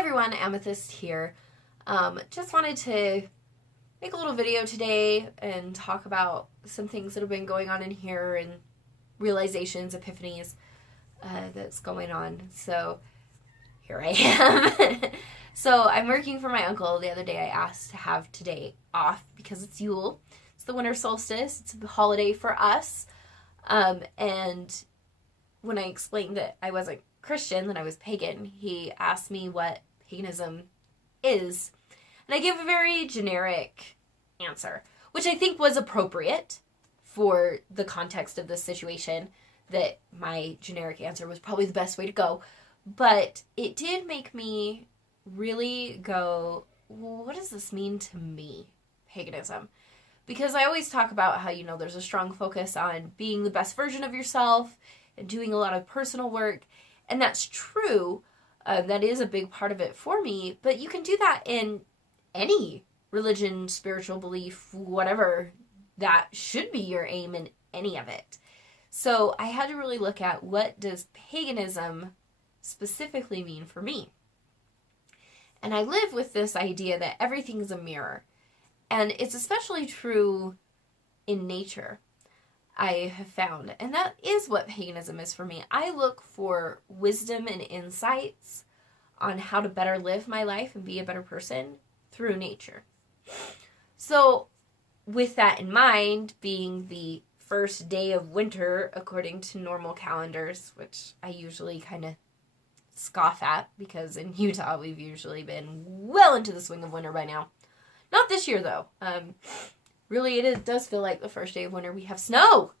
everyone, Amethyst here. Just wanted to make a little video today and talk about some things that have been going on in here and realizations, epiphanies that's going on. So here I am. So I'm working for my uncle. The other day I asked to have today off because it's Yule. It's the winter solstice. It's a holiday for us. And when I explained that I wasn't Christian, that I was pagan, he asked me what paganism is. And I gave a very generic answer, which I think was appropriate for the context of this situation, that my generic answer was probably the best way to go. But it did make me really go, well, what does this mean to me, paganism? Because I always talk about how, there's a strong focus on being the best version of yourself and doing a lot of personal work. And that's true. That is a big part of it for me. But you can do that in any religion, spiritual belief, whatever. That should be your aim in any of it. So I had to really look at, what does paganism specifically mean for me? And I live with this idea that everything's a mirror. And it's especially true in nature, I have found. And that is what paganism is for me. I look for wisdom and insights on how to better live my life and be a better person through nature. So with that in mind, being the first day of winter according to normal calendars, which I usually kind of scoff at, because in Utah we've usually been well into the swing of winter by now. Not this year, though. Really, it does feel like the first day of winter. We have snow.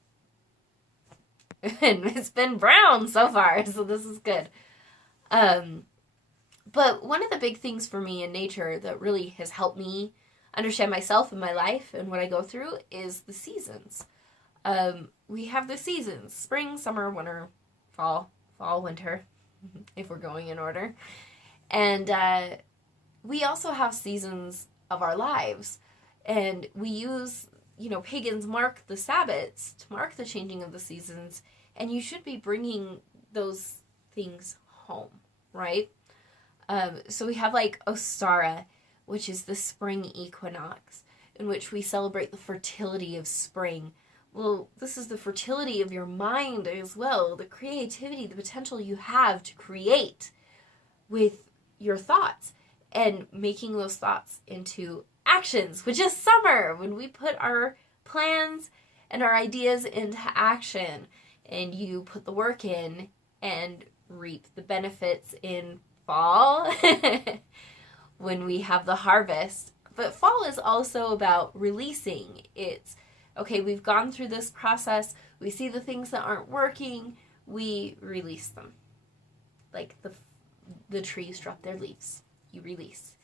And it's been brown so far, so this is good. But one of the big things for me in nature that really has helped me understand myself and my life and what I go through is the seasons. We have the seasons: spring, summer, winter, fall, winter, if we're going in order. And we also have seasons of our lives. And we use, pagans mark the Sabbats to mark the changing of the seasons. And you should be bringing those things home, right? So we have like Ostara, which is the spring equinox, in which we celebrate the fertility of spring. Well, this is the fertility of your mind as well, the creativity, the potential you have to create with your thoughts and making those thoughts into actions, which is summer, when we put our plans and our ideas into action, and you put the work in and reap the benefits in fall when we have the harvest. But fall is also about releasing. It's okay, we've gone through this process, we see the things that aren't working, we release them. Like the trees drop their leaves, you release.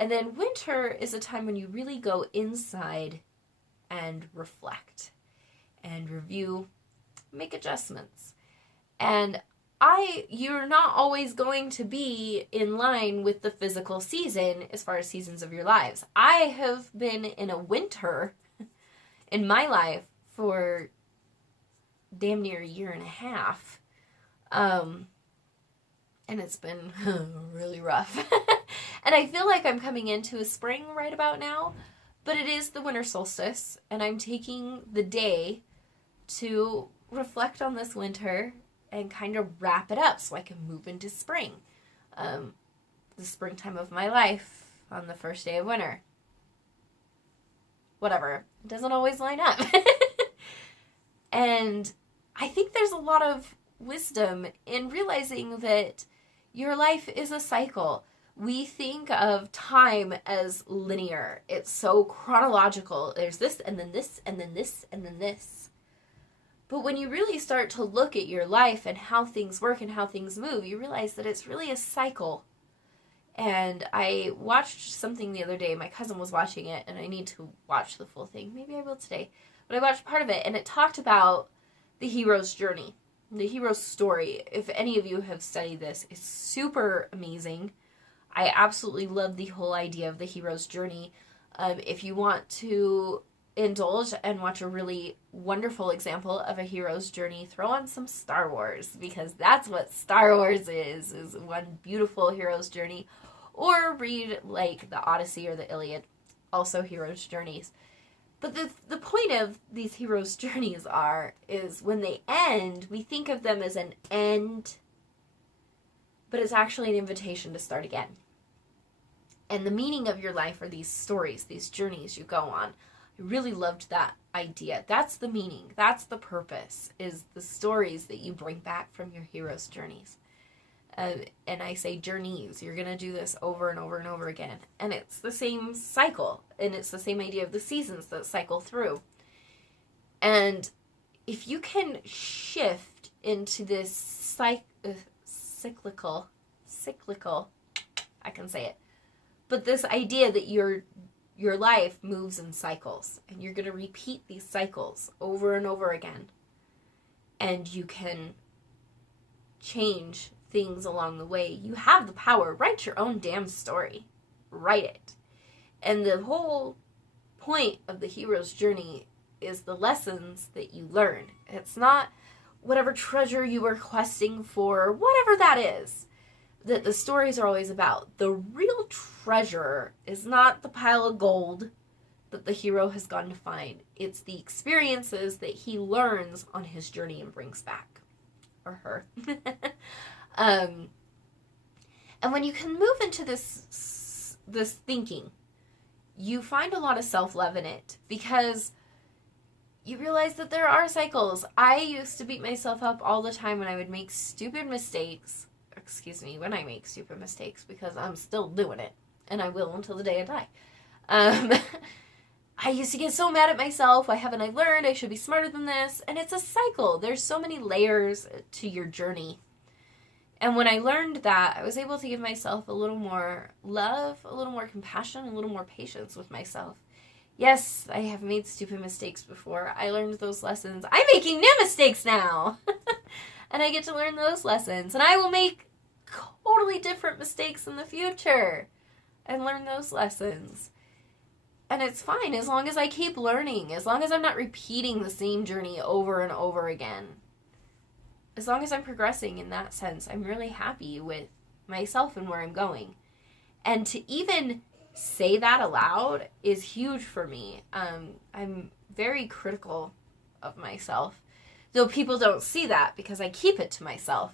And then winter is a time when you really go inside and reflect and review, make adjustments. And you're not always going to be in line with the physical season as far as seasons of your lives. I have been in a winter in my life for damn near a year and a half. And it's been really rough. And I feel like I'm coming into a spring right about now, but it is the winter solstice, and I'm taking the day to reflect on this winter and kind of wrap it up so I can move into spring. The springtime of my life on the first day of winter. Whatever. It doesn't always line up. And I think there's a lot of wisdom in realizing that your life is a cycle. We think of time as linear. It's so chronological. There's this, and then this, and then this, and then this. But when you really start to look at your life and how things work and how things move, you realize that it's really a cycle. And I watched something the other day. My cousin was watching it, and I need to watch the full thing. Maybe I will today. But I watched part of it, and it talked about the hero's journey, the hero's story. If any of you have studied this, it's super amazing. I absolutely love the whole idea of the hero's journey. If you want to indulge and watch a really wonderful example of a hero's journey, throw on some Star Wars, because that's what Star Wars is one beautiful hero's journey. Or read, like, the Odyssey or the Iliad, also heroes' journeys. But the point of these heroes' journeys is when they end, we think of them as an end, but it's actually an invitation to start again. And the meaning of your life are these stories, these journeys you go on. I really loved that idea. That's the meaning. That's the purpose, is the stories that you bring back from your heroes' journeys. And I say journeys. You're going to do this over and over and over again. And it's the same cycle. And it's the same idea of the seasons that cycle through. And if you can shift into this cyclical, I can say it, but this idea that your life moves in cycles. And you're going to repeat these cycles over and over again. And you can change things along the way. You have the power. Write your own damn story. Write it. And the whole point of the hero's journey is the lessons that you learn. It's not whatever treasure you were questing for, whatever that is, that the stories are always about. The real treasure is not the pile of gold that the hero has gone to find. It's the experiences that he learns on his journey and brings back. Or her. And when you can move into this thinking, you find a lot of self-love in it, because you realize that there are cycles. I used to beat myself up all the time when I would make stupid mistakes. When I make stupid mistakes, because I'm still doing it, and I will until the day I die. I used to get so mad at myself. Why haven't I learned? I should be smarter than this. And it's a cycle. There's so many layers to your journey. And when I learned that, I was able to give myself a little more love, a little more compassion, a little more patience with myself. Yes, I have made stupid mistakes before. I learned those lessons. I'm making new mistakes now. And I get to learn those lessons. And I will make totally different mistakes in the future and learn those lessons. And it's fine as long as I keep learning, as long as I'm not repeating the same journey over and over again. As long as I'm progressing in that sense, I'm really happy with myself and where I'm going. And to even say that aloud is huge for me. I'm very critical of myself, though people don't see that because I keep it to myself.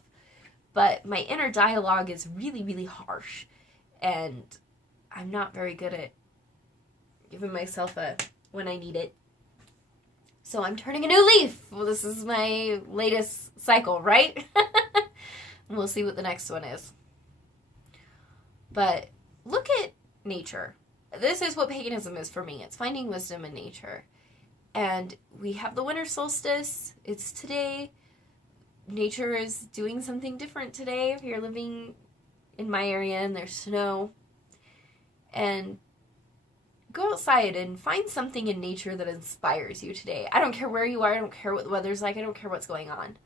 But my inner dialogue is really, really harsh. And I'm not very good at giving myself a when I need it. So I'm turning a new leaf. Well, this is my latest cycle, right? And we'll see what the next one is. But look at nature. This is what paganism is for me. It's finding wisdom in nature. And we have the winter solstice. It's today. Nature is doing something different today. If you're living in my area and there's snow. And go outside and find something in nature that inspires you today. I don't care where you are. I don't care what the weather's like. I don't care what's going on.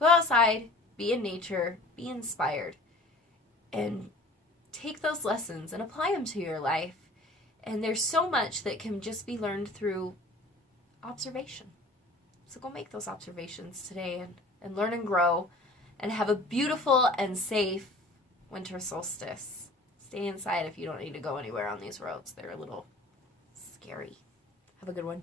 Go outside, be in nature, be inspired, and take those lessons and apply them to your life. And there's so much that can just be learned through observation. So go make those observations today and learn and grow and have a beautiful and safe winter solstice. Stay inside if you don't need to go anywhere on these roads. They're a little scary. Have a good one.